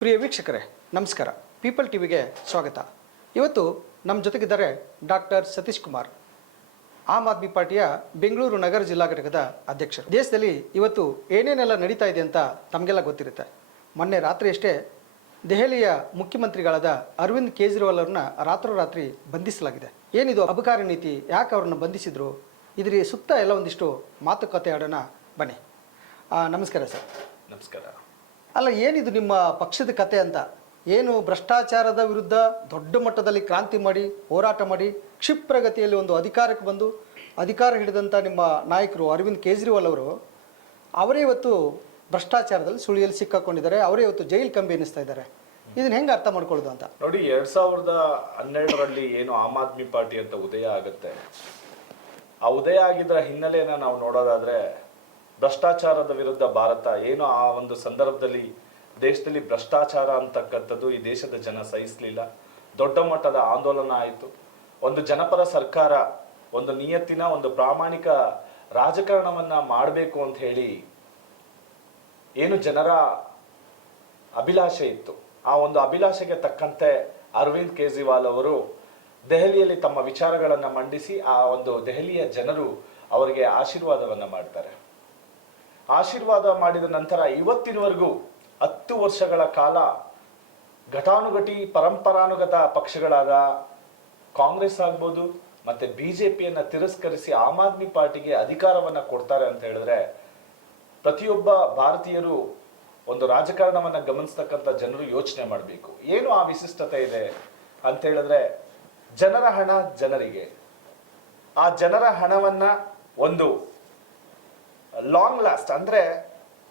ಪ್ರಿಯ ವೀಕ್ಷಕರೇ, ನಮಸ್ಕಾರ. ಪೀಪಲ್ ಟಿವಿಗೆ ಸ್ವಾಗತ. ಇವತ್ತು ನಮ್ಮ ಜೊತೆಗಿದ್ದಾರೆ ಡಾಕ್ಟರ್ ಸತೀಶ್ ಕುಮಾರ್. ಆಮ್ ಆದ್ಮಿ ಪಾರ್ಟಿಯ ಬೆಂಗಳೂರು ನಗರ ಜಿಲ್ಲಾ ಘಟಕದ ಅಧ್ಯಕ್ಷರು. ದೇಶದಲ್ಲಿ ಇವತ್ತು ಏನೇನೆಲ್ಲ ನಡೀತಾ ಇದೆ ಅಂತ ತಮಗೆಲ್ಲ ಗೊತ್ತಿರುತ್ತೆ. ಮೊನ್ನೆ ರಾತ್ರಿಯಷ್ಟೇ ದೆಹಲಿಯ ಮುಖ್ಯಮಂತ್ರಿಗಳಾದ ಅರವಿಂದ್ ಕೇಜ್ರಿವಾಲ್ ಅವ್ರನ್ನ ರಾತ್ರೋರಾತ್ರಿ ಬಂಧಿಸಲಾಗಿದೆ. ಏನಿದು ಅಬಕಾರಿ ನೀತಿ, ಯಾಕೆ ಅವ್ರನ್ನ ಬಂಧಿಸಿದ್ರು? ಇದ್ರ ಸುತ್ತ ಎಲ್ಲ ಒಂದಿಷ್ಟು ಮಾತುಕತೆ ಆಡೋಣ ಬನ್ನಿ. ನಮಸ್ಕಾರ ಸರ್. ನಮಸ್ಕಾರ. ಅಲ್ಲ, ಏನಿದು ನಿಮ್ಮ ಪಕ್ಷದ ಕತೆ ಅಂತ? ಏನು ಭ್ರಷ್ಟಾಚಾರದ ವಿರುದ್ಧ ದೊಡ್ಡ ಮಟ್ಟದಲ್ಲಿ ಕ್ರಾಂತಿ ಮಾಡಿ, ಹೋರಾಟ ಮಾಡಿ ಕ್ಷಿಪ್ರಗತಿಯಲ್ಲಿ ಒಂದು ಅಧಿಕಾರಕ್ಕೆ ಬಂದು ಅಧಿಕಾರ ಹಿಡಿದಂಥ ನಿಮ್ಮ ನಾಯಕರು ಅರವಿಂದ್ ಕೇಜ್ರಿವಾಲ್ ಅವರು, ಅವರೇ ಇವತ್ತು ಭ್ರಷ್ಟಾಚಾರದಲ್ಲಿ ಸುಳಿಯಲ್ಲಿ ಸಿಕ್ಕಾಕೊಂಡಿದ್ದಾರೆ, ಅವರೇ ಇವತ್ತು ಜೈಲು ಕಂಬಿ ಎನಿಸ್ತಾ ಇದ್ದಾರೆ. ಇದನ್ನ ಹೆಂಗೆ ಅರ್ಥ ಮಾಡ್ಕೊಳ್ಳೋದು ಅಂತ? ನೋಡಿ, ಎರಡ್ ಸಾವಿರದ ಹನ್ನೆರಡರಲ್ಲಿ ಏನು ಆಮ್ ಆದ್ಮಿ ಪಾರ್ಟಿ ಅಂತ ಉದಯ ಆಗುತ್ತೆ, ಆ ಉದಯ ಆಗಿದ್ರ ಹಿನ್ನೆಲೆಯನ್ನ ನಾವು ನೋಡೋದಾದ್ರೆ ಭ್ರಷ್ಟಾಚಾರದ ವಿರುದ್ಧ ಭಾರತ ಏನು ಆ ಒಂದು ಸಂದರ್ಭದಲ್ಲಿ ದೇಶದಲ್ಲಿ ಭ್ರಷ್ಟಾಚಾರ ಅಂತಕ್ಕಂಥದ್ದು ಈ ದೇಶದ ಜನ ಸಹಿಸಲಿಲ್ಲ. ದೊಡ್ಡ ಮಟ್ಟದ ಆಂದೋಲನ ಆಯಿತು. ಒಂದು ಜನಪರ ಸರ್ಕಾರ, ಒಂದು ನಿಯತ್ತಿನ, ಒಂದು ಪ್ರಾಮಾಣಿಕ ರಾಜಕಾರಣವನ್ನ ಮಾಡಬೇಕು ಅಂತ ಹೇಳಿ ಏನು ಜನರ ಅಭಿಲಾಷೆ ಇತ್ತು. ಆ ಒಂದು ಅಭಿಲಾಷೆಗೆ ತಕ್ಕಂತೆ ಅರವಿಂದ್ ಕೇಜ್ರಿವಾಲ್ ಅವರು ದೆಹಲಿಯಲ್ಲಿ ತಮ್ಮ ವಿಚಾರಗಳನ್ನು ಮಂಡಿಸಿ ಆ ಒಂದು ದೆಹಲಿಯ ಜನರು ಅವರಿಗೆ ಆಶೀರ್ವಾದವನ್ನು ಮಾಡ್ತಾರೆ. ಆಶೀರ್ವಾದ ಮಾಡಿದ ನಂತರ ಇವತ್ತಿನವರೆಗೂ ಹತ್ತು ವರ್ಷಗಳ ಕಾಲ ಘಟಾನುಘಟಿ ಪರಂಪರಾನುಗತ ಪಕ್ಷಗಳಾದ ಕಾಂಗ್ರೆಸ್ ಆಗ್ಬೋದು, ಮತ್ತೆ ಬಿಜೆಪಿಯನ್ನ ತಿರಸ್ಕರಿಸಿ ಆಮ್ ಆದ್ಮಿ ಪಾರ್ಟಿಗೆ ಅಧಿಕಾರವನ್ನ ಕೊಡ್ತಾರೆ ಅಂತ ಹೇಳಿದ್ರೆ ಪ್ರತಿಯೊಬ್ಬ ಭಾರತೀಯರು ಒಂದು ರಾಜಕಾರಣವನ್ನ ಗಮನಿಸ್ತಕ್ಕಂಥ ಜನರು ಯೋಚನೆ ಮಾಡಬೇಕು. ಏನು ಆ ವಿಶಿಷ್ಟತೆ ಇದೆ ಅಂತ ಹೇಳಿದ್ರೆ ಜನರ ಹಣ ಜನರಿಗೆ. ಆ ಜನರ ಹಣವನ್ನ ಒಂದು ಲಾಂಗ್ ಲಾಸ್ಟ್ ಅಂದ್ರೆ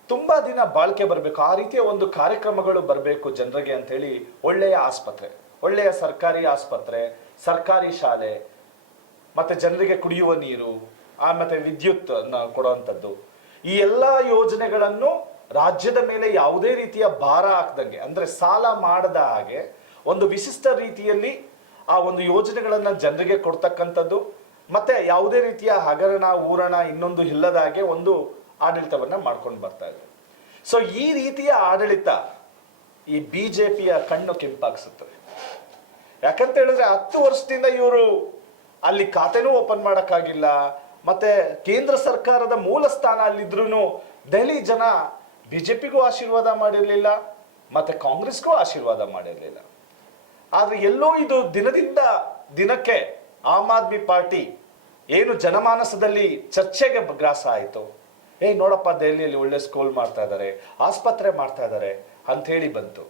ತುಂಬಾ ದಿನ ಬಾಳ್ಕೆ ಬರಬೇಕು. ಆ ರೀತಿಯ ಒಂದು ಕಾರ್ಯಕ್ರಮಗಳು ಬರಬೇಕು ಜನರಿಗೆ ಅಂತ ಹೇಳಿ ಒಳ್ಳೆಯ ಆಸ್ಪತ್ರೆ, ಒಳ್ಳೆಯ ಸರ್ಕಾರಿ ಆಸ್ಪತ್ರೆ, ಸರ್ಕಾರಿ ಶಾಲೆ, ಮತ್ತೆ ಜನರಿಗೆ ಕುಡಿಯುವ ನೀರು, ಆ ಮತ್ತೆ ವಿದ್ಯುತ್ ಕೊಡುವಂಥದ್ದು ಈ ಎಲ್ಲ ಯೋಜನೆಗಳನ್ನು ರಾಜ್ಯದ ಮೇಲೆ ಯಾವುದೇ ರೀತಿಯ ಭಾರ ಹಾಕ್ದಂಗೆ, ಅಂದ್ರೆ ಸಾಲ ಮಾಡದ ಹಾಗೆ ಒಂದು ವಿಶಿಷ್ಟ ರೀತಿಯಲ್ಲಿ ಆ ಒಂದು ಯೋಜನೆಗಳನ್ನ ಜನರಿಗೆ ಕೊಡ್ತಕ್ಕಂಥದ್ದು. ಮತ್ತೆ ಯಾವುದೇ ರೀತಿಯ ಹಗರಣ ಊರಣ ಇನ್ನೊಂದು ಇಲ್ಲದ ಹಾಗೆ ಒಂದು ಆಡಳಿತವನ್ನ ಮಾಡ್ಕೊಂಡು ಬರ್ತಾ ಇದೆ. ಸೊ ಈ ರೀತಿಯ ಆಡಳಿತ ಈ ಬಿಜೆಪಿಯ ಕಣ್ಣು ಕೆಂಪಾಗಿಸುತ್ತದೆ ಯಾಕಂತ ಹೇಳಿದ್ರೆ ಹತ್ತು ವರ್ಷದಿಂದ ಇವರು ಅಲ್ಲಿ ಖಾತೆನೂ ಓಪನ್ ಮಾಡೋಕ್ಕಾಗಿಲ್ಲ, ಮತ್ತೆ ಕೇಂದ್ರ ಸರ್ಕಾರದ ಮೂಲ ಸ್ಥಾನ ಅಲ್ಲಿದ್ರು ದೆಹಲಿ ಜನ ಬಿಜೆಪಿಗೂ ಆಶೀರ್ವಾದ ಮಾಡಿರಲಿಲ್ಲ, ಮತ್ತೆ ಕಾಂಗ್ರೆಸ್ಗೂ ಆಶೀರ್ವಾದ ಮಾಡಿರಲಿಲ್ಲ. ಆದ್ರೆ ಎಲ್ಲೋ ಇದು ದಿನದಿಂದ ದಿನಕ್ಕೆ ಆಮ್ ಆದ್ಮಿ ಪಾರ್ಟಿ ಏನು ಜನಮಾನಸದಲ್ಲಿ ಚರ್ಚೆಗೆ ಗ್ರಾಸ ಆಯಿತು. ಏಯ್ ನೋಡಪ್ಪ, ದೆಹಲಿಯಲ್ಲಿ ಒಳ್ಳೆ ಸ್ಕೂಲ್ ಮಾಡ್ತಾ ಇದ್ದಾರೆ ಆಸ್ಪತ್ರೆ ಮಾಡ್ತಾ ಇದ್ದಾರೆ ಅಂತ ಹೇಳಿ ಬಂತು.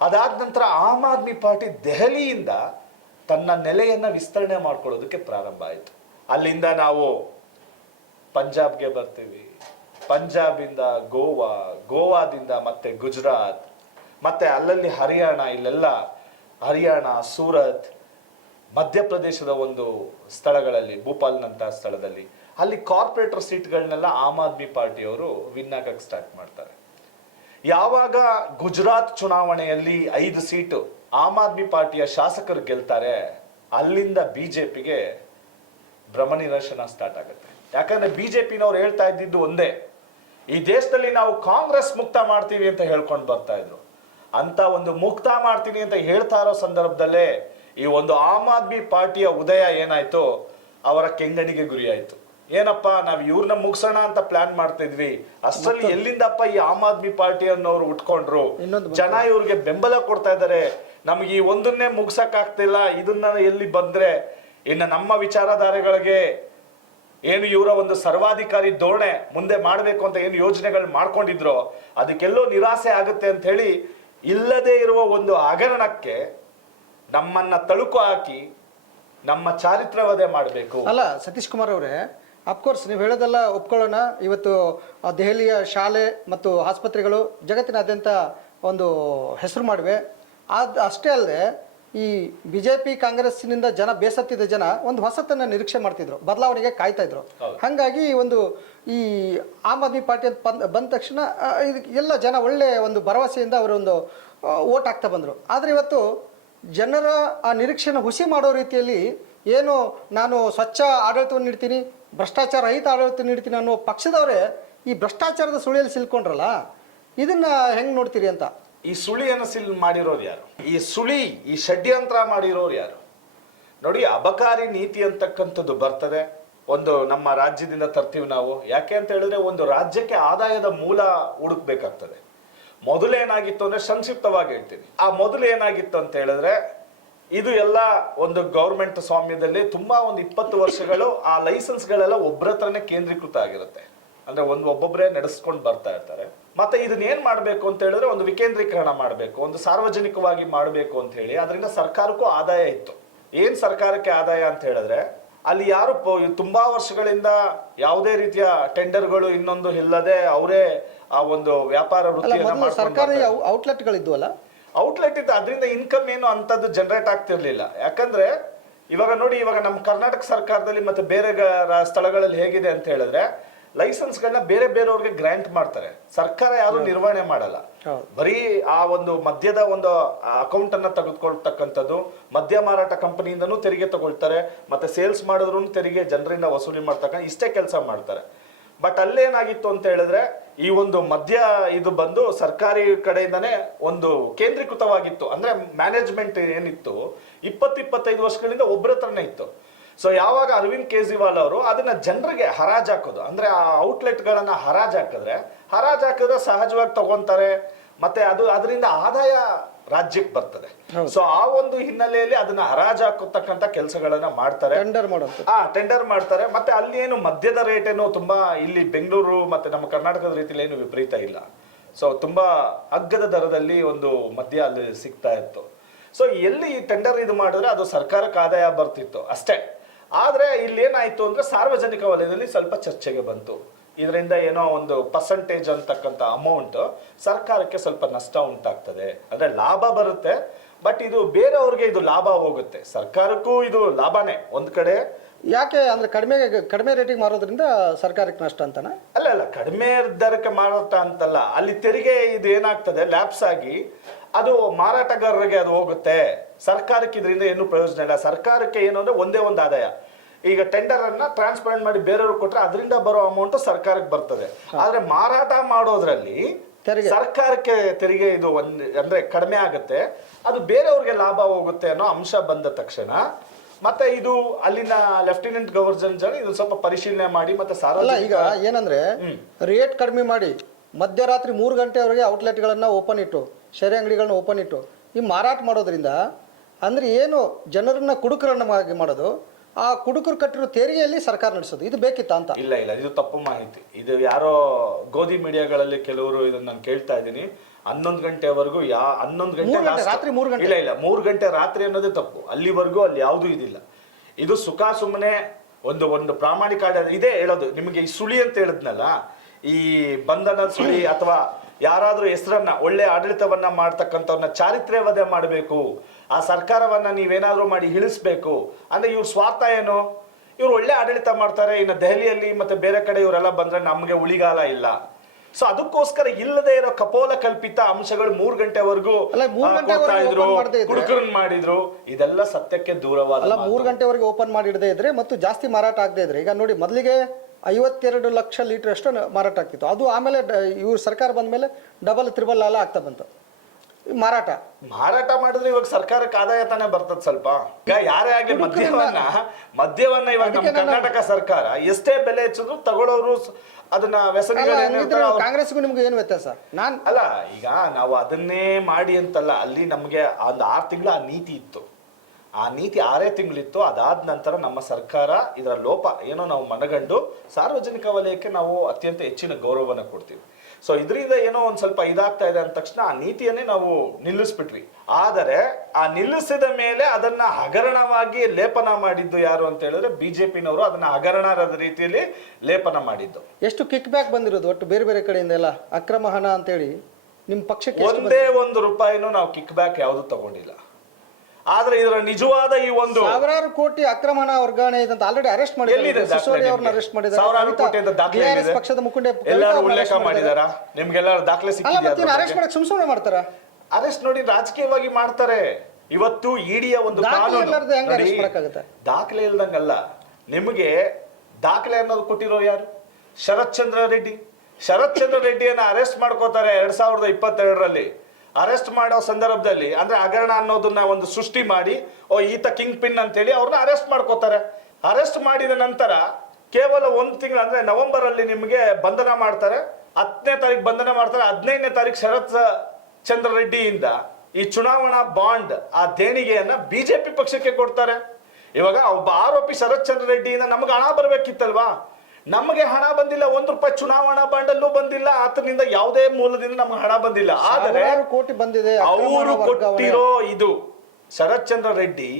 ಅದಾದ ನಂತರ ಆಮ್ ಆದ್ಮಿ ಪಾರ್ಟಿ ದೆಹಲಿಯಿಂದ ತನ್ನ ನೆಲೆಯನ್ನು ವಿಸ್ತರಣೆ ಮಾಡ್ಕೊಳ್ಳೋದಕ್ಕೆ ಪ್ರಾರಂಭ ಆಯಿತು. ಅಲ್ಲಿಂದ ನಾವು ಪಂಜಾಬ್ಗೆ ಬರ್ತೀವಿ. ಪಂಜಾಬಿಂದ ಗೋವಾ, ಗೋವಾದಿಂದ ಮತ್ತೆ ಗುಜರಾತ್, ಮತ್ತೆ ಅಲ್ಲಲ್ಲಿ ಹರಿಯಾಣ, ಇಲ್ಲೆಲ್ಲ ಹರಿಯಾಣ, ಸೂರತ್ ಮಧ್ಯಪ್ರದೇಶದ ಒಂದು ಸ್ಥಳಗಳಲ್ಲಿ ಭೂಪಾಲ್ನಂತಹ ಸ್ಥಳದಲ್ಲಿ. ಅಲ್ಲಿ ಕಾರ್ಪೊರೇಟರ್ ಸೀಟ್ಗಳನ್ನೆಲ್ಲ ಆಮ್ ಆದ್ಮಿ ಪಾರ್ಟಿಯವರು ವಿನ್ ಆಗಕ್ಕೆ ಸ್ಟಾರ್ಟ್ ಮಾಡ್ತಾರೆ. ಯಾವಾಗ ಗುಜರಾತ್ ಚುನಾವಣೆಯಲ್ಲಿ ಐದು ಸೀಟು ಆಮ್ ಆದ್ಮಿ ಪಾರ್ಟಿಯ ಶಾಸಕರು ಗೆಲ್ತಾರೆ, ಅಲ್ಲಿಂದ ಬಿಜೆಪಿಗೆ ಭ್ರಮನಿರಶನ ಸ್ಟಾರ್ಟ್ ಆಗುತ್ತೆ. ಯಾಕಂದ್ರೆ ಪಿನವ್ರು ಹೇಳ್ತಾ ಇದ್ದಿದ್ದು ಒಂದೇ, ಈ ದೇಶದಲ್ಲಿ ನಾವು ಕಾಂಗ್ರೆಸ್ ಮುಕ್ತ ಮಾಡ್ತೀವಿ ಅಂತ ಹೇಳ್ಕೊಂಡು ಬರ್ತಾ ಇದ್ರು. ಅಂತ ಒಂದು ಮುಕ್ತ ಮಾಡ್ತೀನಿ ಅಂತ ಹೇಳ್ತಾ ಇರೋ ಸಂದರ್ಭದಲ್ಲೇ ಈ ಒಂದು ಆಮ್ ಆದ್ಮಿ ಪಾರ್ಟಿಯ ಉದಯ ಏನಾಯ್ತು ಅವರ ಕೆಂಗಣಿಗೆ ಗುರಿ ಆಯ್ತು ಏನಪ್ಪ ನಾವ್ ಇವ್ರನ್ನ ಮುಗಿಸೋಣ ಅಂತ ಪ್ಲಾನ್ ಮಾಡ್ತಾ ಇದ್ವಿ ಅಷ್ಟರಲ್ಲಿ ಎಲ್ಲಿಂದಪ್ಪ ಈ ಆಮ್ ಆದ್ಮಿ ಪಾರ್ಟಿ ಅನ್ನೋರು ಉಟ್ಕೊಂಡ್ರು? ಜನ ಇವ್ರಿಗೆ ಬೆಂಬಲ ಕೊಡ್ತಾ ಇದ್ದಾರೆ ನಮ್ಗೆ ಈ ಒಂದನ್ನೇ ಮುಗ್ಸಕ್ ಆಗ್ತಿಲ್ಲ ಇದನ್ನ ಎಲ್ಲಿ ಬಂದ್ರೆ? ಇನ್ನು ನಮ್ಮ ವಿಚಾರಧಾರೆಗಳಿಗೆ ಏನು ಇವರ ಒಂದು ಸರ್ವಾಧಿಕಾರಿ ಧೋರಣೆ ಮುಂದೆ ಮಾಡಬೇಕು ಅಂತ ಏನು ಯೋಜನೆಗಳು ಮಾಡ್ಕೊಂಡಿದ್ರೋ ಅದಕ್ಕೆಲ್ಲೋ ನಿರಾಸೆ ಆಗುತ್ತೆ ಅಂತ ಹೇಳಿ ಇಲ್ಲದೆ ಇರುವ ಒಂದು ಹಗರಣಕ್ಕೆ ನಮ್ಮನ್ನ ತಳುಕು ಹಾಕಿ ನಮ್ಮ ಚಾರಿತ್ರವದೇ ಮಾಡಬೇಕು. ಅಲ್ಲ ಸತೀಶ್ ಕುಮಾರ್ ಅವರೇ ಅಫ್ಕೋರ್ಸ್ ನೀವು ಹೇಳೋದೆಲ್ಲ ಒಪ್ಕೊಳ್ಳೋಣ. ಇವತ್ತು ಆ ದೆಹಲಿಯ ಶಾಲೆ ಮತ್ತು ಆಸ್ಪತ್ರೆಗಳು ಜಗತ್ತಿನಾದ್ಯಂತ ಒಂದು ಹೆಸರು ಮಾಡಿವೆ. ಅದು ಅಷ್ಟೇ ಅಲ್ಲದೆ ಈ ಬಿ ಜೆ ಪಿ ಕಾಂಗ್ರೆಸ್ನಿಂದ ಜನ ಬೇಸತ್ತಿದ್ದ ಜನ ಒಂದು ಹೊಸತನ್ನು ನಿರೀಕ್ಷೆ ಮಾಡ್ತಿದ್ರು. ಬದಲಾವಣೆಗೆ ಕಾಯ್ತಾ ಇದ್ರು. ಹಾಗಾಗಿ ಒಂದು ಈ ಆಮ್ ಆದ್ಮಿ ಪಾರ್ಟಿ ಅಂತ ಬಂದ ಬಂದ ತಕ್ಷಣ ಇದಕ್ಕೆ ಎಲ್ಲ ಜನ ಒಳ್ಳೆಯ ಒಂದು ಭರವಸೆಯಿಂದ ಅವರೊಂದು ಓಟ್ ಹಾಕ್ತಾ ಬಂದರು. ಆದರೆ ಇವತ್ತು ಜನರ ಆ ನಿರೀಕ್ಷೆನ ಹುಸಿ ಮಾಡೋ ರೀತಿಯಲ್ಲಿ ಏನು ನಾನು ಸ್ವಚ್ಛ ಆಡಳಿತವನ್ನು ನೀಡ್ತೀನಿ, ಭ್ರಷ್ಟಾಚಾರ ರಹಿತ ಆಡಳಿತ ನೀಡ್ತೀನಿ ಅನ್ನೋ ಪಕ್ಷದವರೇ ಈ ಭ್ರಷ್ಟಾಚಾರದ ಸುಳಿಯಲ್ಲಿ ಸಿಲ್ಕೊಂಡ್ರಲ್ಲ, ಇದನ್ನ ಹೆಂಗೆ ನೋಡ್ತೀರಿ ಅಂತ? ಈ ಸುಳಿಯನ್ನು ಸಿಲ್ ಮಾಡಿರೋರು ಯಾರು? ಈ ಸುಳಿ, ಈ ಷಡ್ಯಂತ್ರ ಮಾಡಿರೋರು ಯಾರು? ನೋಡಿ, ಅಬಕಾರಿ ನೀತಿ ಅಂತಕ್ಕಂಥದ್ದು ಬರ್ತದೆ. ಒಂದು ನಮ್ಮ ರಾಜ್ಯದಿಂದ ತರ್ತೀವಿ ನಾವು. ಯಾಕೆ ಅಂತ ಹೇಳಿದ್ರೆ, ಒಂದು ರಾಜ್ಯಕ್ಕೆ ಆದಾಯದ ಮೂಲ ಹುಡುಕ್ಬೇಕಾಗ್ತದೆ. ಮೊದಲೇನಾಗಿತ್ತು ಅಂದ್ರೆ ಸಂಕ್ಷಿಪ್ತವಾಗಿ ಹೇಳ್ತೀನಿ. ಆ ಮೊದಲು ಏನಾಗಿತ್ತು ಅಂತ ಹೇಳಿದ್ರೆ, ಇದು ಎಲ್ಲ ಒಂದು ಗೌರ್ಮೆಂಟ್ ಸ್ವಾಮ್ಯದಲ್ಲಿ ತುಂಬಾ ಒಂದು ಇಪ್ಪತ್ತು ವರ್ಷಗಳು ಆ ಲೈಸೆನ್ಸ್ಗಳೆಲ್ಲ ಒಬ್ಬರ ಹತ್ರನೇ ಕೇಂದ್ರೀಕೃತ ಆಗಿರುತ್ತೆ. ಅಂದ್ರೆ ಒಂದು ಒಬ್ಬೊಬ್ಬರೇ ನಡೆಸ್ಕೊಂಡು ಬರ್ತಾ ಇರ್ತಾರೆ. ಮತ್ತೆ ಇದನ್ನ ಏನ್ ಮಾಡ್ಬೇಕು ಅಂತ ಹೇಳಿದ್ರೆ ಒಂದು ವಿಕೇಂದ್ರೀಕರಣ ಮಾಡಬೇಕು, ಒಂದು ಸಾರ್ವಜನಿಕವಾಗಿ ಮಾಡಬೇಕು ಅಂತ ಹೇಳಿ ಅದರಿಂದ ಸರ್ಕಾರಕ್ಕೂ ಆದಾಯ ಇತ್ತು. ಏನ್ ಸರ್ಕಾರಕ್ಕೆ ಆದಾಯ ಅಂತ ಹೇಳಿದ್ರೆ, ಅಲ್ಲಿ ಯಾರು ತುಂಬಾ ವರ್ಷಗಳಿಂದ ಯಾವುದೇ ರೀತಿಯ ಟೆಂಡರ್ಗಳು ಇನ್ನೊಂದು ಇಲ್ಲದೆ ಅವರೇ ಆ ಒಂದು ವ್ಯಾಪಾರ ವೃತ್ತಿಯನ್ನು ಸರ್ಕಾರಿ. ಔಟ್ಲೆಟ್ಗಳಿದ್ವಲ್ಲ ಔಟ್ಲೆಟ್ ಇತ್ತು. ಅದರಿಂದ ಇನ್ಕಮ್ ಏನು ಅಂತದ್ದು ಜನರೇಟ್ ಆಗ್ತಿರ್ಲಿಲ್ಲ. ಯಾಕಂದ್ರೆ ಇವಾಗ ನೋಡಿ ಇವಾಗ ನಮ್ಮ ಕರ್ನಾಟಕ ಸರ್ಕಾರದಲ್ಲಿ ಮತ್ತೆ ಬೇರೆ ಸ್ಥಳಗಳಲ್ಲಿ ಹೇಗಿದೆ ಅಂತ ಹೇಳಿದ್ರೆ ಲೈಸೆನ್ಸ್ಗಳನ್ನ ಬೇರೆ ಬೇರೆಯವ್ರಿಗೆ ಗ್ರಾಂಟ್ ಮಾಡ್ತಾರೆ. ಸರ್ಕಾರ ಯಾರು ನಿರ್ವಹಣೆ ಮಾಡಲ್ಲ. ಬರೀ ಆ ಒಂದು ಮದ್ಯದ ಒಂದು ಅಕೌಂಟ್ ಅನ್ನ ತೆಗೆದುಕೊಳ್ತಕ್ಕಂಥದ್ದು ಮದ್ಯ ಮಾರಾಟ ಕಂಪನಿಯಿಂದನೂ ತೆರಿಗೆ ತಗೊಳ್ತಾರೆ ಮತ್ತೆ ಸೇಲ್ಸ್ ಮಾಡಿದ್ರು ತೆರಿಗೆ ಜನರಿಂದ ವಸೂಲಿ ಮಾಡ್ತಕ್ಕ ಇಷ್ಟೇ ಕೆಲಸ ಮಾಡ್ತಾರೆ. ಬಟ್ ಅಲ್ಲೇನಾಗಿತ್ತು ಅಂತ ಹೇಳಿದ್ರೆ, ಈ ಒಂದು ಮಧ್ಯ ಇದು ಬಂದು ಸರ್ಕಾರಿ ಕಡೆಯಿಂದನೇ ಒಂದು ಕೇಂದ್ರೀಕೃತವಾಗಿತ್ತು. ಅಂದ್ರೆ ಮ್ಯಾನೇಜ್ಮೆಂಟ್ ಏನಿತ್ತು ಇಪ್ಪತ್ತು ಇಪ್ಪತ್ತೈದು ವರ್ಷಗಳಿಂದ ಒಬ್ಬರ ಹತ್ರನೇ ಇತ್ತು. ಸೊ ಯಾವಾಗ ಅರವಿಂದ್ ಕೇಜ್ರಿವಾಲ್ ಅವರು ಅದನ್ನ ಜನರಿಗೆ ಹರಾಜ್ ಹಾಕೋದು, ಅಂದ್ರೆ ಆ ಔಟ್ಲೆಟ್ಗಳನ್ನ ಹರಾಜ್ ಹಾಕಿದ್ರೆ ಹರಾಜ್ ಹಾಕಿದ್ರೆ ಸಹಜವಾಗಿ ತಗೊಂತಾರೆ. ಮತ್ತೆ ಅದು, ಅದರಿಂದ ಆದಾಯ ರಾಜ್ಯಕ್ಕೆ ಬರ್ತದೆ. ಸೊ ಆ ಒಂದು ಹಿನ್ನೆಲೆಯಲ್ಲಿ ಅದನ್ನ ಹರಾಜ್ ಹಾಕತಕ್ಕಂತ ಕೆಲಸಗಳನ್ನ ಮಾಡ್ತಾರೆ. ಟೆಂಡರ್ ಆ ಟೆಂಡರ್ ಮಾಡ್ತಾರೆ. ಮತ್ತೆ ಅಲ್ಲಿ ಏನು ಮದ್ಯದ ರೇಟ್ ಏನು ತುಂಬಾ ಇಲ್ಲಿ ಬೆಂಗಳೂರು ಮತ್ತೆ ನಮ್ಮ ಕರ್ನಾಟಕದ ರೀತಿಯಲ್ಲಿ ಏನು ವಿಪರೀತ ಇಲ್ಲ. ಸೊ ತುಂಬಾ ಅಗ್ಗದ ದರದಲ್ಲಿ ಒಂದು ಮದ್ಯ ಅಲ್ಲಿ ಸಿಗ್ತಾ ಇತ್ತು. ಸೊ ಎಲ್ಲಿ ಈ ಟೆಂಡರ್ ಇದು ಮಾಡಿದ್ರೆ ಅದು ಸರ್ಕಾರಕ್ಕೆ ಆದಾಯ ಬರ್ತಿತ್ತು ಅಷ್ಟೇ. ಆದ್ರೆ ಇಲ್ಲಿ ಏನಾಯ್ತು ಅಂದ್ರೆ ಸಾರ್ವಜನಿಕ ವಲಯದಲ್ಲಿ ಸ್ವಲ್ಪ ಚರ್ಚೆಗೆ ಬಂತು. ಇದರಿಂದ ಏನೋ ಒಂದು ಪರ್ಸೆಂಟೇಜ್ ಅಂತಕ್ಕಂಥ ಅಮೌಂಟ್ ಸರ್ಕಾರಕ್ಕೆ ಸ್ವಲ್ಪ ನಷ್ಟ ಉಂಟಾಗ್ತದೆ. ಅಂದ್ರೆ ಲಾಭ ಬರುತ್ತೆ ಬಟ್ ಇದು ಬೇರೆಯವ್ರಿಗೆ ಇದು ಲಾಭ ಹೋಗುತ್ತೆ. ಸರ್ಕಾರಕ್ಕೂ ಇದು ಲಾಭನೇ ಒಂದು ಕಡೆ. ಯಾಕೆ ಅಂದ್ರೆ ಕಡಿಮೆ ಕಡಿಮೆ ರೇಟಿಗೆ ಮಾರೋದ್ರಿಂದ ಸರ್ಕಾರಕ್ಕೆ ನಷ್ಟ ಅಂತಾನೆ? ಅಲ್ಲ ಅಲ್ಲ ಕಡಿಮೆ ದರಕ್ಕೆ ಮಾರಾಟ ಅಂತಲ್ಲ ಅಲ್ಲಿ ತೆರಿಗೆ ಇದು ಏನಾಗ್ತದೆ ಲ್ಯಾಪ್ಸ್ ಆಗಿ ಅದು ಮಾರಾಟಗಾರರಿಗೆ ಅದು ಹೋಗುತ್ತೆ. ಸರ್ಕಾರಕ್ಕೆ ಇದರಿಂದ ಏನು ಪ್ರಯೋಜನ ಇಲ್ಲ. ಸರ್ಕಾರಕ್ಕೆ ಏನು ಅಂದ್ರೆ ಒಂದೇ ಒಂದು ಆದಾಯ. ಈಗ ಟೆಂಡರ್ ಅನ್ನ ಟ್ರಾನ್ಸ್ಪರೆಂಟ್ ಮಾಡಿ ಬೇರೆಯವ್ರಿಗೆ ಕೊಟ್ಟರೆ ಅದರಿಂದ ಬರೋ ಅಮೌಂಟ್ ಸರ್ಕಾರಕ್ಕೆ ಬರ್ತದೆ. ಆದ್ರೆ ಮಾರಾಟ ಮಾಡೋದ್ರಲ್ಲಿ. ಸರ್ಕಾರಕ್ಕೆ ತೆರಿಗೆ ಇದು ಒಂದ್ ಅಂದ್ರೆ ಕಡಿಮೆ ಆಗುತ್ತೆ. ಅದು ಬೇರೆಯವ್ರಿಗೆ ಲಾಭ ಹೋಗುತ್ತೆ ಅನ್ನೋ ಅಂಶ ಬಂದ ತಕ್ಷಣ ಮತ್ತೆ ಇದು ಅಲ್ಲಿನ ಲೆಫ್ಟಿನೆಂಟ್ ಗವರ್ನರ್ ಜನ ಇದು ಸ್ವಲ್ಪ ಪರಿಶೀಲನೆ ಮಾಡಿ ಮತ್ತೆ ಅಲ್ಲ ಈಗ ಏನಂದ್ರೆ ರೇಟ್ ಕಡಿಮೆ ಮಾಡಿ ಮಧ್ಯರಾತ್ರಿ ಮೂರು ಗಂಟೆವರೆಗೆ ಔಟ್ಲೆಟ್ಗಳನ್ನ ಓಪನ್ ಇಟ್ಟು ಶೆರೆ ಅಂಗಡಿಗಳನ್ನ ಓಪನ್ ಇಟ್ಟು ಈ ಮಾರಾಟ ಮಾಡೋದ್ರಿಂದ ಅಂದ್ರೆ ಏನು ಜನರನ್ನ ಕುಡುಕರನ್ನ ಮಾಡಿ ಮಾಡೋದು? ಆ ಕುಡುಕರು ಕಟ್ಟಿರೋ ತೆರಿಗೆಯಲ್ಲಿ ಸರ್ಕಾರ ನಡೆಸೋದು. ಇದು ಬೇಕಿತ್ತಾ ಅಂತ? ಇಲ್ಲ ಇಲ್ಲ. ಇದು ತಪ್ಪು ಮಾಹಿತಿ. ಇದು ಯಾರೋ ಗೋಧಿ ಮೀಡಿಯಾಗಳಲ್ಲಿ ಕೆಲವರು ಇದನ್ನ ನಾನು ಕೇಳ್ತಾ ಇದ್ದೀನಿ. ಹನ್ನೊಂದು ಗಂಟೆವರೆಗೂ ಯಾ ಹನ್ನೊಂದು ಗಂಟೆ ಗಂಟೆ, last. ರಾತ್ರಿ ಮೂರು ಗಂಟೆ. ಇಲ್ಲ ಇಲ್ಲ. ಮೂರು ಗಂಟೆ ರಾತ್ರಿ ಅನ್ನೋದೇ ತಪ್ಪು. ಅಲ್ಲಿವರೆಗೂ ಅಲ್ಲಿ ಯಾವುದೂ ಇದಿಲ್ಲ. ಇದು ಸುಖ ಸುಮ್ಮನೆ ಒಂದು ಒಂದು ಪ್ರಾಮಾಣಿಕ ಆಡ- ಇದೇ ಹೇಳೋದು. ನಿಮಗೆ ಈ ಸುಳಿ ಅಂತ ಹೇಳಿದ್ನಲ್ಲ? ಈ ಬಂಧನ ಸುಳಿ ಅಥವಾ ಯಾರಾದ್ರೂ ಹೆಸರನ್ನ ಒಳ್ಳೆ ಆಡಳಿತವನ್ನ ಮಾಡ್ತಕ್ಕಂಥವ್ರನ್ನ ಚಾರಿತ್ರ್ಯವಧೆ ಮಾಡಬೇಕು. ಆ ಸರ್ಕಾರವನ್ನ ನೀವೇನಾದ್ರೂ ಮಾಡಿ ಇಳಿಸ್ಬೇಕು. ಅಂದ್ರೆ ಇವ್ರ ಸ್ವಾರ್ಥ ಏನು? ಇವ್ರು ಒಳ್ಳೆ ಆಡಳಿತ ಮಾಡ್ತಾರೆ ಇನ್ನು ದೆಹಲಿಯಲ್ಲಿ ಮತ್ತೆ ಬೇರೆ ಕಡೆ ಇವರೆಲ್ಲ ಬಂದ್ರೆ ನಮ್ಗೆ ಉಳಿಗಾಲ ಇಲ್ಲ. ಸೊ ಅದಕ್ಕೋಸ್ಕರ ಇಲ್ಲದೆ ಇರೋ ಕಪೋಲ ಕಲ್ಪಿತ ಅಂಶಗಳು ಮೂರ್ ಗಂಟೆವರೆಗೂ ಅಲ್ಲ, ಕುಡುಕರನ್ ಮಾಡಿದ್ರು ಇದೆಲ್ಲ ಸತ್ಯಕ್ಕೆ ದೂರವಾದ ಮೂರ್ ಗಂಟೆವರೆಗೆ ಓಪನ್ ಮಾಡಿಡದೇ ಇದ್ರೆ ಮತ್ತು ಜಾಸ್ತಿ ಮಾರಾಟ ಆಗದೆ ಇದ್ರೆ ಈಗ ನೋಡಿ ಮೊದಲಿಗೆ ಐವತ್ತೆರಡು ಲಕ್ಷ ಲೀಟರ್ ಅಷ್ಟು ಮಾರಾಟ ಆಗ್ತಿತ್ತು. ಅದು ಆಮೇಲೆ ಇವ್ರ ಸರ್ಕಾರ ಬಂದ ಮೇಲೆ ಡಬಲ್ ತ್ರಿಬಲ್ ಎಲ್ಲ ಆಗ್ತಾ ಬಂತು. ಮಾರಾಟ. ಮಾರಾಟ ಮಾಡಿದ್ರೆ ಇವಾಗ ಸರ್ಕಾರಕ್ಕೆ ಆದಾಯ ತಾನೇ ಬರ್ತದ ಸ್ವಲ್ಪ. ಈಗ ಯಾರೇ ಆಗಿ ಮದ್ಯವನ್ನ ಮದ್ಯವನ್ನ ಇವಾಗ ನಮ್ಮ ಕರ್ನಾಟಕ ಸರ್ಕಾರ ಎಷ್ಟೇ ಬೆಲೆ ಹೆಚ್ಚಿದ್ರು ತಗೊಳ್ಳೋರು ಅದನ್ನ ವ್ಯಸನಿಗಳೇ ಕಾಂಗ್ರೆಸ್ಗೂ ನಿಮ್ಗೆ ಏನು ವ್ಯತ್ಯಾಸ? ನಾನ್ ಅಲ್ಲ ಈಗ ನಾವು ಅದನ್ನೇ ಮಾಡಿ ಅಂತಲ್ಲ ಅಲ್ಲಿ ನಮಗೆ ಒಂದು ಆರು ತಿಂಗಳ ಆ ನೀತಿ ಇತ್ತು. ಆ ನೀತಿ ಆರೇ ತಿಂಗಳಿತ್ತು. ಅದಾದ ನಂತರ ನಮ್ಮ ಸರ್ಕಾರ ಇದರ ಲೋಪ ಏನೋ ನಾವು ಮನಗಂಡು ಸಾರ್ವಜನಿಕ ವಲಯಕ್ಕೆ ನಾವು ಅತ್ಯಂತ ಹೆಚ್ಚಿನ ಗೌರವವನ್ನು ಕೊಡ್ತೀವಿ. ಸೊ ಇದರಿಂದ ಏನೋ ಒಂದ್ ಸ್ವಲ್ಪ ಇದಾಗ್ತಾ ಇದೆ ಅಂದ ತಕ್ಷಣ ಆ ನೀತಿಯನ್ನೇ ನಾವು ನಿಲ್ಲಿಸ್ಬಿಟ್ರಿ ಆದರೆ ಆ ನಿಲ್ಲಿಸಿದ ಮೇಲೆ ಅದನ್ನ ಹಗರಣವಾಗಿ ಲೇಪನ ಮಾಡಿದ್ದು ಯಾರು ಅಂತ ಹೇಳಿದ್ರೆ ಬಿಜೆಪಿನವರು ಅದನ್ನ ಹಗರಣದ ರೀತಿಯಲ್ಲಿ ಲೇಪನ ಮಾಡಿದ್ದು. ಎಷ್ಟು ಕಿಕ್ ಬ್ಯಾಕ್ ಬಂದಿರೋದು? ಒಟ್ಟು ಬೇರೆ ಬೇರೆ ಕಡೆಯಿಂದ ಎಲ್ಲ ಅಕ್ರಮ ಹಣ ಅಂತೇಳಿ ನಿಮ್ಮ ಪಕ್ಷಕ್ಕೆ ಒಂದೇ ಒಂದು ರೂಪಾಯಿನೂ ನಾವು ಕಿಕ್ ಬ್ಯಾಕ್ ಯಾವುದು ತಗೊಂಡಿಲ್ಲ. ಆದ್ರೆ ಇದರ ನಿಜವಾದ ಈ ಒಂದು ಸಾವಿರಾರು ಕೋಟಿ ಅಕ್ರಮ ಹಣ ವರ್ಗಾವಣೆ ಇದೆ ಅಂತ ಆಲ್ರೆಡಿ ಅರೆಸ್ಟ್ ಮಾಡಿದ್ದಾರೆ. ಸಿಸೋಡಿ ಅವ್ರನ್ನ ಅರೆಸ್ಟ್ ಮಾಡಿದ್ದಾರೆ. ಪಕ್ಷದ ಮುಖಂಡೆ ಎಲ್ಲರೂ ಉಲ್ಲೇಖ. ಮಾಡಿದಾರಾ? ನಿಮ್ಗೆಲ್ಲ ದಾಖಲೆ ಮತ್ತೆ ಅರೆಸ್ಟ್ ಮಾಡಕ್ಕೆ ಸುಮ್ ಸುಮ್ಮನೆ ಮಾಡ್ತಾರ? ಅರೆಸ್ಟ್ ನೋಡಿ ರಾಜಕೀಯವಾಗಿ ಮಾಡ್ತಾರೆ. ಇವತ್ತು ಇಡಿಯ ಒಂದು ದಾಖಲೆ ಇಲ್ದಂಗಲ್ಲ. ನಿಮಗೆ ದಾಖಲೆ ಅನ್ನೋದು ಕೊಟ್ಟಿರೋ ಯಾರು? ಶರತ್ ಚಂದ್ರ ರೆಡ್ಡಿ. ಶರತ್ ಚಂದ್ರ ರೆಡ್ಡಿಯನ್ನ ಅರೆಸ್ಟ್ ಮಾಡ್ಕೋತಾರೆ ಎರಡ್ ಸಾವಿರದ ಇಪ್ಪತ್ತೆರಡರಲ್ಲಿ. ಅರೆಸ್ಟ್ ಮಾಡೋ ಸಂದರ್ಭದಲ್ಲಿ, ಅಂದ್ರೆ ಹಗರಣ ಅನ್ನೋದನ್ನ ಒಂದು ಸೃಷ್ಟಿ ಮಾಡಿ, ಓ, ಈತ ಕಿಂಗ್ ಪಿನ್ ಅಂತೇಳಿ ಅವ್ರನ್ನ ಅರೆಸ್ಟ್ ಮಾಡ್ಕೋತಾರೆ. ಅರೆಸ್ಟ್ ಮಾಡಿದ ನಂತರ ಕೇವಲ ಒಂದು ತಿಂಗಳು, ಅಂದ್ರೆ ನವೆಂಬರ್ ಅಲ್ಲಿ ನಿಮಗೆ ಬಂಧನ ಮಾಡ್ತಾರೆ. ಹತ್ತನೇ ತಾರೀಕು ಬಂಧನ ಮಾಡ್ತಾರೆ. ಹದಿನೈದನೇ ತಾರೀಕು ಶರತ್ ಚಂದ್ರ ರೆಡ್ಡಿಯಿಂದ ಈ ಚುನಾವಣಾ ಬಾಂಡ್, ಆ ದೇಣಿಗೆಯನ್ನ ಬಿಜೆಪಿ ಪಕ್ಷಕ್ಕೆ ಕೊಡ್ತಾರೆ. ಇವಾಗ ಒಬ್ಬ ಆರೋಪಿ ಶರತ್ ಚಂದ್ರ ರೆಡ್ಡಿಯಿಂದ ನಮ್ಗೆ ಹಣ ಬರ್ಬೇಕಿತ್ತಲ್ವಾ? ನಮಗೆ ಹಣ ಬಂದಿಲ್ಲ ಒಂದ್ ರೂಪಾಯಿ ಚುನಾವಣಾ ಬಾಂಡಲ್ಲೂ ಬಂದಿಲ್ಲ ಆತನಿಂದ ಯಾವುದೇ ಮೂಲದಿಂದ ನಮ್ಗೆ ಹಣ ಬಂದಿಲ್ಲ. ಆದರೆ ಕೋಟಿ ಬಂದಿದೆ ಅವರು ಕೊಟ್ಟಿರೋ ಇದು ಶರತ್ ಚಂದ್ರ ರೆಡ್ಡಿ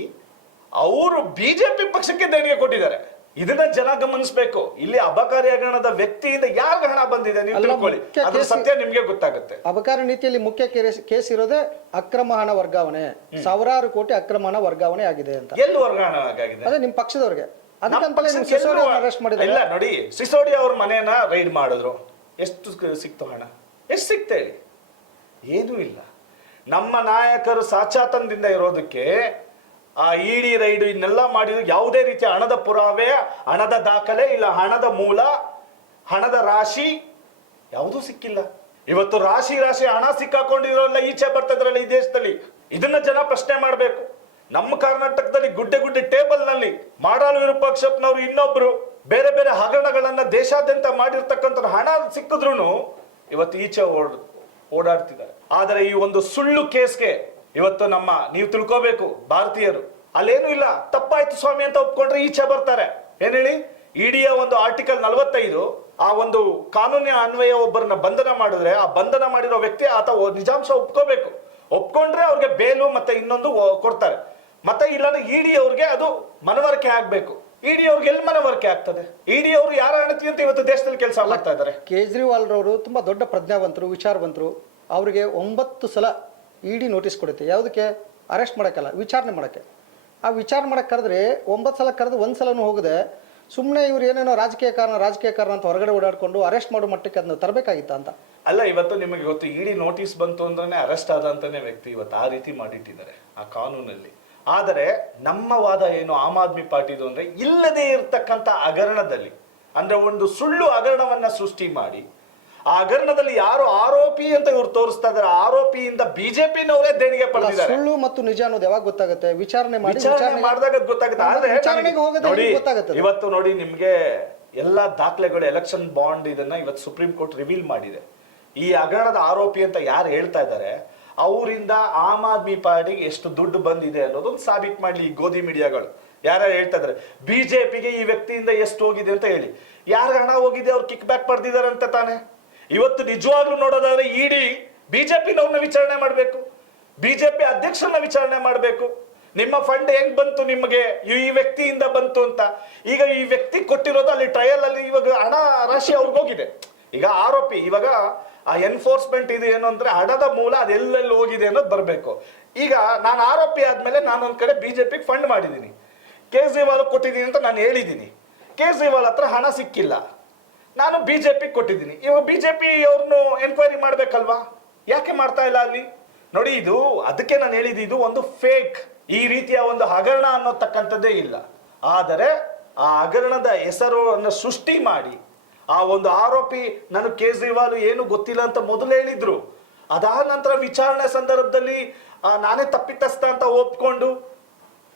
ಅವರು ಬಿಜೆಪಿ ಪಕ್ಷಕ್ಕೆ ದೇಣಿಗೆ ಕೊಟ್ಟಿದ್ದಾರೆ. ಇದನ್ನ ಜನ ಗಮನಿಸಬೇಕು. ಇಲ್ಲಿ ಅಬಕಾರಿ ಹಗರಣದ ವ್ಯಕ್ತಿಯಿಂದ ಯಾರಿಗೆ ಹಣ ಬಂದಿದೆ ನೀವು ತಿಳ್ಕೊಳ್ಳಿ. ಅದ್ರ ಸತ್ಯ ನಿಮ್ಗೆ ಗೊತ್ತಾಗುತ್ತೆ. ಅಬಕಾರಿ ನೀತಿಯಲ್ಲಿ ಮುಖ್ಯ ಕೇಸ್ ಇರೋದೇ ಅಕ್ರಮ ಹಣ ವರ್ಗಾವಣೆ. ಸಾವಿರಾರು ಕೋಟಿ ಅಕ್ರಮ ಹಣ ವರ್ಗಾವಣೆ ಆಗಿದೆ ಅಂತ. ಎಲ್ಲಿ ವರ್ಗಾವಣೆ ಆಗಿದೆ? ಅದೇ ನಿಮ್ ಪಕ್ಷದವ್ರಿಗೆ. ಅದಕ್ಕಂತಲೇ ಸಿಸೋಡಿಯವ್ರನ್ನ ಇಲ್ಲ ನೋಡಿ ಸಿಸೋಡಿ ಅವ್ರ ಮನೆಯನ್ನ ರೈಡ್ ಮಾಡಿದ್ರು. ಎಷ್ಟು ಕ- ಸಿಕ್ತು ಹಣ? ಎಷ್ಟು ಸಿಕ್ತ? ಹೇಳಿ ಏನೂ ಇಲ್ಲ. ನಮ್ಮ ನಾಯಕರು ಸಾಚಾತನದಿಂದ ಇರೋದಕ್ಕೆ ಆ ಇಡಿ ರೈಡ್ ಇನ್ನೆಲ್ಲ ಮಾಡಿದ್ರು. ಯಾವುದೇ ರೀತಿಯ ಹಣದ ಪುರಾವೆ ಹಣದ ದಾಖಲೆ ಇಲ್ಲ ಹಣದ ಮೂಲ ಹಣದ ರಾಶಿ ಯಾವುದೂ ಸಿಕ್ಕಿಲ್ಲ. ಇವತ್ತು ರಾಶಿ ರಾಶಿ ಹಣ ಸಿಕ್ಕಾಕೊಂಡಿರೋಲ್ಲ ಈಚೆ ಬರ್ತಿದ್ರಲ್ಲ ಈ ದೇಶದಲ್ಲಿ. ಇದನ್ನ ಜನ ಪ್ರಶ್ನೆ ಮಾಡಬೇಕು. ನಮ್ಮ ಕರ್ನಾಟಕದಲ್ಲಿ ಗುಡ್ಡೆ ಗುಡ್ಡೆ ಟೇಬಲ್ನಲ್ಲಿ ಮಾಡಾಳು ವಿರೂಪಾಕ್ಷಪ್ಪನವರು ಇನ್ನೊಬ್ರು ಬೇರೆ ಬೇರೆ ಹಗರಣಗಳನ್ನ ದೇಶಾದ್ಯಂತ ಮಾಡಿರ್ತಕ್ಕಂಥ ಹಣ ಸಿಕ್ಕಿದ್ರು ಇವತ್ತು ಈಚೆ ಓಡ್, ಓಡಾಡ್ತಿದ್ದಾರೆ. ಆದರೆ ಈ ಒಂದು ಸುಳ್ಳು ಕೇಸ್ಗೆ ಇವತ್ತು ನಮ್ಮ ನೀವು ತಿಳ್ಕೋಬೇಕು ಭಾರತೀಯರು. ಅಲ್ಲೇನು ಇಲ್ಲ, ತಪ್ಪಾಯ್ತು ಸ್ವಾಮಿ ಅಂತ ಒಪ್ಕೊಂಡ್ರೆ ಈಚೆ ಬರ್ತಾರೆ. ಏನ್ ಹೇಳಿ? ಇಡಿಯ ಒಂದು ಆರ್ಟಿಕಲ್ ನಲವತ್ತೈದು, ಆ ಒಂದು ಕಾನೂನಿನ ಅನ್ವಯ ಒಬ್ಬರನ್ನ ಬಂಧನ ಮಾಡಿದ್ರೆ ಆ ಬಂಧನ ಮಾಡಿರೋ ವ್ಯಕ್ತಿ ಆತ ನಿಜಾಂಶ ಒಪ್ಕೋಬೇಕು. ಒಪ್ಕೊಂಡ್ರೆ ಅವ್ರಿಗೆ ಬೇಲು ಮತ್ತೆ ಇನ್ನೊಂದು ಕೊಡ್ತಾರೆ. ಮತ್ತೆ ಇಲ್ಲಾಂದ್ರೆ ಇಡಿ ಅವ್ರಿಗೆ ಅದು ಮನವರಿಕೆ ಆಗ್ಬೇಕು. ಇಡಿ ಅವ್ರಿಗೆ ಎಲ್ಲಿ ಮನವರಿಕೆ ಆಗ್ತದೆ? ಇಡಿ ಅವರು ಯಾರ ಅಣತಿ ಅಂತ ಇವತ್ತು ದೇಶದಲ್ಲಿ ಕೆಲಸ ಮಾಡ್ತಾ ಇದ್ದಾರೆ? ಕೇಜ್ರಿವಾಲ್ ರವರು ತುಂಬಾ ದೊಡ್ಡ ಪ್ರಜ್ಞಾವಂತರು ವಿಚಾರವಂತರು. ಅವರಿಗೆ ಒಂಬತ್ತು ಸಲ ಇಡಿ ನೋಟಿಸ್ ಕೊಡುತ್ತೆ. ಯಾವುದಕ್ಕೆ? ಅರೆಸ್ಟ್ ಮಾಡೋಕ್ಕಲ್ಲ ವಿಚಾರಣೆ ಮಾಡೋಕ್ಕೆ. ಆ ವಿಚಾರಣೆ ಮಾಡೋಕ್ಕೆ ಕರೆದ್ರೆ ಒಂಬತ್ತು ಸಲ ಕರೆದು ಒಂದು ಸಲನೂ ಹೋಗದೆ ಸುಮ್ಮನೆ ಇವ್ರು ಏನೇನೋ ರಾಜಕೀಯ ಕಾರಣ ರಾಜಕೀಯ ಕಾರಣ ಅಂತ ಹೊರಗಡೆ ಓಡಾಡ್ಕೊಂಡು ಅರೆಸ್ಟ್ ಮಾಡೋ ಮಟ್ಟಕ್ಕೆ ಅದನ್ನ ತರಬೇಕಾಗಿತ್ತ ಅಂತ? ಅಲ್ಲ ಇವತ್ತು ನಿಮಗೆ ಇವತ್ತು ಇಡಿ ನೋಟಿಸ್ ಬಂತು ಅಂದ್ರೆ ಅರೆಸ್ಟ್ ಆದಂತಾನೆ ವ್ಯಕ್ತಿ ಇವತ್ತು ಆ ರೀತಿ ಮಾಡಿಟ್ಟಿದ್ದಾರೆ ಆ ಕಾನೂನಲ್ಲಿ. ಆದರೆ ನಮ್ಮ ವಾದ ಏನು ಆಮ್ ಆದ್ಮಿ ಪಾರ್ಟಿದು ಅಂದ್ರೆ ಇಲ್ಲದೆ ಇರತಕ್ಕಂತ ಹಗರಣದಲ್ಲಿ ಅಂದ್ರೆ ಒಂದು ಸುಳ್ಳು ಹಗರಣವನ್ನ ಸೃಷ್ಟಿ ಮಾಡಿ ಆ ಹಗರಣದಲ್ಲಿ ಯಾರು ಆರೋಪಿ ಅಂತ ಇವ್ರು ತೋರಿಸ್ತಾ ಇದಾರೆ ಆರೋಪಿಯಿಂದ ಬಿಜೆಪಿನವರೇ ದೇಣಿಗೆ ಪಡೆದಿದ್ದಾರೆ. ಸುಳ್ಳು ಮತ್ತು ನಿಜ ಅನ್ನೋದು ಯಾವಾಗ ಗೊತ್ತಾಗುತ್ತೆ? ವಿಚಾರಣೆ ಮಾಡಿ ವಿಚಾರಣೆ ಮಾಡಿದಾಗ ಗೊತ್ತಾಗುತ್ತೆ. ಆದ್ರೆ ವಿಚಾರಣೆಗೆ ನನಗೆ- ಹೋಗದೆ ನೋಡಿ ಗೊತ್ತಾಗುತ್ತೆ. ಇವತ್ತು ನೋಡಿ ನಿಮ್ಗೆ ಎಲ್ಲಾ ದಾಖಲೆಗಳು ಎಲೆಕ್ಷನ್ ಬಾಂಡ್ ಇದನ್ನ ಇವತ್ತು ಸುಪ್ರೀಂ ಕೋರ್ಟ್ ರಿವೀಲ್ ಮಾಡಿದೆ. ಈ ಹಗರಣದ ಆರೋಪಿ ಅಂತ ಯಾರು ಹೇಳ್ತಾ ಇದ್ದಾರೆ? ಅವರಿಂದ ಆಮ್ ಆದ್ಮಿ ಪಾರ್ಟಿಗೆ ಎಷ್ಟು ದುಡ್ಡು ಬಂದಿದೆ ಅನ್ನೋದೊಂದು ಸಾಬೀತು ಮಾಡಲಿ ಈ ಗೋಧಿ ಮೀಡಿಯಾಗಳು. ಯಾರು ಹೇಳ್ತಾ ಇದಾರೆ ಬಿಜೆಪಿಗೆ ಈ ವ್ಯಕ್ತಿಯಿಂದ ಎಷ್ಟು ಹೋಗಿದೆ ಅಂತ ಹೇಳಿ. ಯಾರ ಹಣ ಹೋಗಿದೆ ಅವ್ರು ಕಿಕ್ ಬ್ಯಾಕ್ ಪಡೆದಿದ್ದಾರೆ ಅಂತ ತಾನೆ. ಇವತ್ತು ನಿಜವಾಗ್ಲೂ ನೋಡೋದಾದ್ರೆ ಇಡಿ ಬಿಜೆಪಿನವ್ರನ್ನ ವಿಚಾರಣೆ ಮಾಡಬೇಕು. ಬಿಜೆಪಿ ಅಧ್ಯಕ್ಷರನ್ನ ವಿಚಾರಣೆ ಮಾಡಬೇಕು. ನಿಮ್ಮ ಫಂಡ್ ಹೆಂಗ್ ಬಂತು ನಿಮಗೆ? ಈ ವ್ಯಕ್ತಿಯಿಂದ ಬಂತು ಅಂತ. ಈಗ ಈ ವ್ಯಕ್ತಿ ಕೊಟ್ಟಿರೋದು ಅಲ್ಲಿ ಟ್ರಯಲ್ ಅಲ್ಲಿ ಇವಾಗ ಹಣ ರಾಶಿ ಅವ್ರಿಗೆ ಹೋಗಿದೆ. ಈಗ ಆರೋಪಿ, ಇವಾಗ ಆ ಎನ್ಫೋರ್ಸ್ಮೆಂಟ್ ಇದು ಏನು ಅಂದ್ರೆ ಹಣದ ಮೂಲ ಅದೆಲ್ಲೆಲ್ಲಿ ಹೋಗಿದೆ ಅನ್ನೋದು ಬರಬೇಕು. ಈಗ ನಾನು ಆರೋಪಿ ಆದ್ಮೇಲೆ ನಾನು ಬಿ ಜೆ ಪಿಗೆ ಫಂಡ್ ಮಾಡಿದ್ದೀನಿ ಕೇಜ್ರಿವಾಲ್ ಕೊಟ್ಟಿದ್ದೀನಿ ಅಂತ ನಾನು ಹೇಳಿದ್ದೀನಿ ಕೇಜ್ರಿವಾಲ್ ಹತ್ರ ಹಣ ಸಿಕ್ಕಿಲ್ಲ. ನಾನು ಬಿಜೆಪಿ ಕೊಟ್ಟಿದ್ದೀನಿ ಇವಾಗ ಬಿಜೆಪಿ ಅವ್ರನ್ನು ಎನ್ಕ್ವೈರಿ ಮಾಡ್ಬೇಕಲ್ವಾ? ಯಾಕೆ ಮಾಡ್ತಾ ಇಲ್ಲ ಅಲ್ಲಿ? ನೋಡಿ, ಇದು ಅದಕ್ಕೆ ನಾನು ಹೇಳಿದ್ದು ಇದು ಒಂದು ಫೇಕ್ ಈ ರೀತಿಯ ಒಂದು ಹಗರಣ ಅನ್ನೋತಕ್ಕಂಥದ್ದೇ ಇಲ್ಲ. ಆದರೆ ಆ ಹಗರಣದ ಹೆಸರನ್ನು ಸೃಷ್ಟಿ ಮಾಡಿ ಆ ಒಂದು ಆರೋಪಿ ನನಗೆ ಕೇಜ್ರಿವಾಲ್ ಏನು ಗೊತ್ತಿಲ್ಲ ಅಂತ ಮೊದಲು ಹೇಳಿದ್ರು. ಅದಾದ ನಂತರ ವಿಚಾರಣೆ ಸಂದರ್ಭದಲ್ಲಿ ಆ, ನಾನೇ ತಪ್ಪಿತಸ್ಥ ಅಂತ ಒಪ್ಕೊಂಡು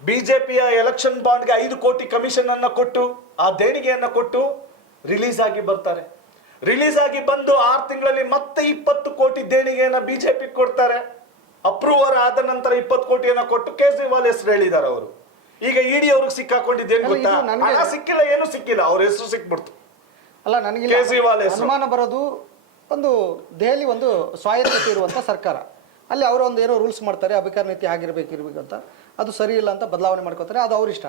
ಬಿಜೆಪಿಯ ಎಲೆಕ್ಷನ್ ಬಾಂಡ್ಗೆ ಐದು ಕೋಟಿ ಕಮಿಷನ್ ಅನ್ನ ಕೊಟ್ಟು ಆ ದೇಣಿಗೆಯನ್ನ ಕೊಟ್ಟು ರಿಲೀಸ್ ಆಗಿ ಬರ್ತಾರೆ. ರಿಲೀಸ್ ಆಗಿ ಬಂದು ಆರು ತಿಂಗಳಲ್ಲಿ ಮತ್ತೆ ಇಪ್ಪತ್ತು ಕೋಟಿ ದೇಣಿಗೆಯನ್ನ ಬಿಜೆಪಿ ಕೊಡ್ತಾರೆ. ಅಪ್ರೂವರ್ ಆದ ನಂತರ ಇಪ್ಪತ್ತು ಕೋಟಿಯನ್ನ ಕೊಟ್ಟು ಕೇಜ್ರಿವಾಲ್ ಹೆಸರು ಹೇಳಿದ್ದಾರೆ ಅವರು. ಈಗ ಇಡಿ ಅವ್ರಿಗೆ ಸಿಕ್ಕಾಕೊಂಡಿದ್ದೇನು ಗೊತ್ತಾ? ನನಗೆ- ಸಿಕ್ಕಿಲ್ಲ ಏನು ಸಿಕ್ಕಿಲ್ಲ. ಅವ್ರ ಹೆಸರು ಸಿಕ್ಬಿಡ್ತು. ಅಲ್ಲ ನನಗೆ. ಅನುಮಾನ ಬರೋದು ಒಂದು ದೆಹಲಿ ಒಂದು ಸ್ವಾಯತ್ತತೆ ಇರುವಂತ ಸರ್ಕಾರ. ಅಲ್ಲಿ ಅವರು ಒಂದು ಏನೋ ರೂಲ್ಸ್ ಮಾಡ್ತಾರೆ ಅಧಿಕಾರ ನೀತಿ ಆಗಿರ್ಬೇಕು ಇರಬೇಕು ಅಂತ. ಅದು ಸರಿ ಇಲ್ಲ ಅಂತ ಬದಲಾವಣೆ ಮಾಡ್ಕೋತಾರೆ ಅದು ಅವ್ರ ಇಷ್ಟ.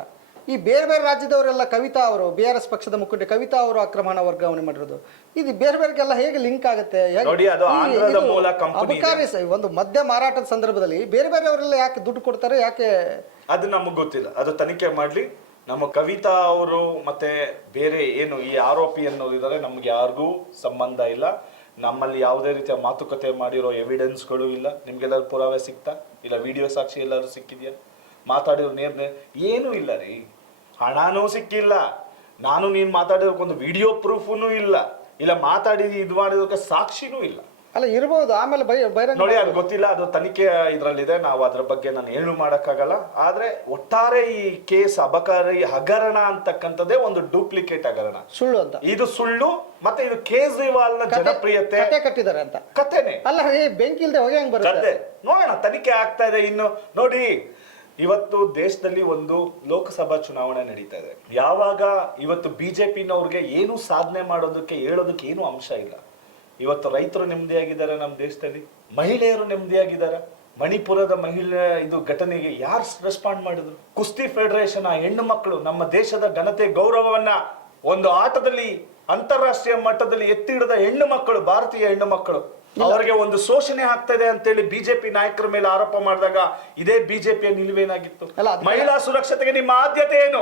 ಈ ಬೇರೆ ಬೇರೆ ರಾಜ್ಯದವರೆಲ್ಲ ಕವಿತಾ ಅವರು ಬಿ ಆರ್ ಎಸ್ ಪಕ್ಷದ ಮುಖಂಡ ಕವಿತಾ ಅವರು ಅಕ್ರಮ ಹಣ ವರ್ಗಾವಣೆ ಮಾಡಿರೋದು. ಇದು ಬೇರೆ ಬೇರೆಗೆಲ್ಲ ಹೇಗೆ ಲಿಂಕ್ ಆಗುತ್ತೆ? ಅಭಿಕಾರಿ. ಅಬಕಾರಿ ಒಂದು ಮದ್ಯ ಮಾರಾಟದ ಸಂದರ್ಭದಲ್ಲಿ ಬೇರೆ ಅವರೆಲ್ಲ ಯಾಕೆ ದುಡ್ಡು ಕೊಡ್ತಾರೆ ಯಾಕೆ ಅದು ನಮಗೆ ಗೊತ್ತಿಲ್ಲ. ಅದು ತನಿಖೆ ಮಾಡ್ಲಿ. ನಮ್ಮ ಕವಿತಾ ಅವರು ಮತ್ತೆ ಬೇರೆ ಏನು ಈ ಆರೋಪಿ ಅನ್ನೋದಿದ್ದಾರೆ, ನಮ್ಗೆ ಯಾರಿಗೂ ಸಂಬಂಧ ಇಲ್ಲ. ನಮ್ಮಲ್ಲಿ ಯಾವುದೇ ರೀತಿಯ ಮಾತುಕತೆ ಮಾಡಿರೋ ಎವಿಡೆನ್ಸ್ಗಳು ಇಲ್ಲ. ನಿಮ್ಗೆಲ್ಲರೂ ಪುರಾವೆ ಸಿಕ್ತಾ? ಇಲ್ಲ ವಿಡಿಯೋ ಸಾಕ್ಷಿ ಎಲ್ಲರೂ ಸಿಕ್ಕಿದ್ಯಾ? ಮಾತಾಡಿರೋ ನೇರ್ನೆ ಏನೂ ಇಲ್ಲ ರೀ. ಹಣನೂ ಸಿಕ್ಕಿಲ್ಲ. ನಾನು ನೀನು ಮಾತಾಡಿರೋಕ್ಕೊಂದು ವಿಡಿಯೋ ಪ್ರೂಫೂ ಇಲ್ಲ. ಇಲ್ಲ ಮಾತಾಡಿ ಇದು ಮಾಡಿದಕ್ಕೆ ಸಾಕ್ಷಿನೂ ಇಲ್ಲ. ಅಲ್ಲ ಇರ್ಬೋದು. ಆಮೇಲೆ ಬೈ ಬಹಿರಂಗ ನೋಡಿ ಅದು ಗೊತ್ತಿಲ್ಲ. ಅದು ತನಿಖೆ ಇದ್ರಲ್ಲಿದೆ. ನಾವು ಅದ್ರ ಬಗ್ಗೆ ನಾನು ಏನು ಮಾಡೋಕ್ಕಾಗಲ್ಲ. ಆದ್ರೆ ಒಟ್ಟಾರೆ ಈ ಕೇಸ್ ಅಬಕಾರಿ ಹಗರಣ ಅಂತಕ್ಕಂಥದ್ದೇ ಒಂದು ಡೂಪ್ಲಿಕೇಟ್ ಹಗರಣ. ಸುಳ್ಳು ಅಂತ. ಇದು ಸುಳ್ಳು ಮತ್ತೆ ಇದು ಕೇಜ್ರಿವಾಲ್ನ ಜನಪ್ರಿಯತೆ. ಕತೆ ಕಟ್ಟಿದ್ದಾರೆ ಅಂತ. ಕತೆನೆ. ಅಲ್ಲ ಈ ಬೆಂಕಿ ಇಲ್ಲದೆ ಹೋಗಿ ಹೆಂಗ್ ಬರುತ್ತೆ? ನೋಡೋಣ ತನಿಖೆ ಆಗ್ತಾ ಇದೆ ಇನ್ನು. ನೋಡಿ ಇವತ್ತು ದೇಶದಲ್ಲಿ ಒಂದು ಲೋಕಸಭಾ ಚುನಾವಣೆ ನಡೀತಾ ಇದೆ. ಯಾವಾಗ ಇವತ್ತು ಬಿಜೆಪಿನವ್ರಿಗೆ ಏನು ಸಾಧನೆ ಮಾಡೋದಕ್ಕೆ ಹೇಳೋದಕ್ಕೆ ಏನು ಅಂಶ ಇಲ್ಲ. ಇವತ್ತು ರೈತರು ನೆಮ್ಮದಿಯಾಗಿದ್ದಾರೆ ನಮ್ಮ ದೇಶದಲ್ಲಿ ಮಹಿಳೆಯರು ನೆಮ್ಮದಿಯಾಗಿದ್ದಾರೆ. ಮಣಿಪುರದ ಮಹಿಳೆ ಇದು ಘಟನೆಗೆ ಯಾರು ರೆಸ್ಪಾಂಡ್ ಮಾಡಿದ್ರು? ಕುಸ್ತಿ ಫೆಡರೇಷನ್ ಆ ಹೆಣ್ಣು ಮಕ್ಕಳು ನಮ್ಮ ದೇಶದ ಘನತೆ ಗೌರವವನ್ನ ಒಂದು ಆಟದಲ್ಲಿ ಅಂತಾರಾಷ್ಟ್ರೀಯ ಮಟ್ಟದಲ್ಲಿ ಎತ್ತಿ ಹಿಡಿದ ಹೆಣ್ಣು ಮಕ್ಕಳು ಭಾರತೀಯ ಹೆಣ್ಣು ಮಕ್ಕಳು. ಅವರಿಗೆ ಒಂದು ಶೋಷಣೆ ಆಗ್ತಾ ಇದೆ ಅಂತೇಳಿ ಬಿಜೆಪಿ ನಾಯಕರ ಮೇಲೆ ಆರೋಪ ಮಾಡಿದಾಗ ಇದೇ ಬಿಜೆಪಿಯ ನಿಲುವೇನಾಗಿತ್ತು. ಮಹಿಳಾ ಸುರಕ್ಷತೆಗೆ ನಿಮ್ಮ ಆದ್ಯತೆ ಏನು?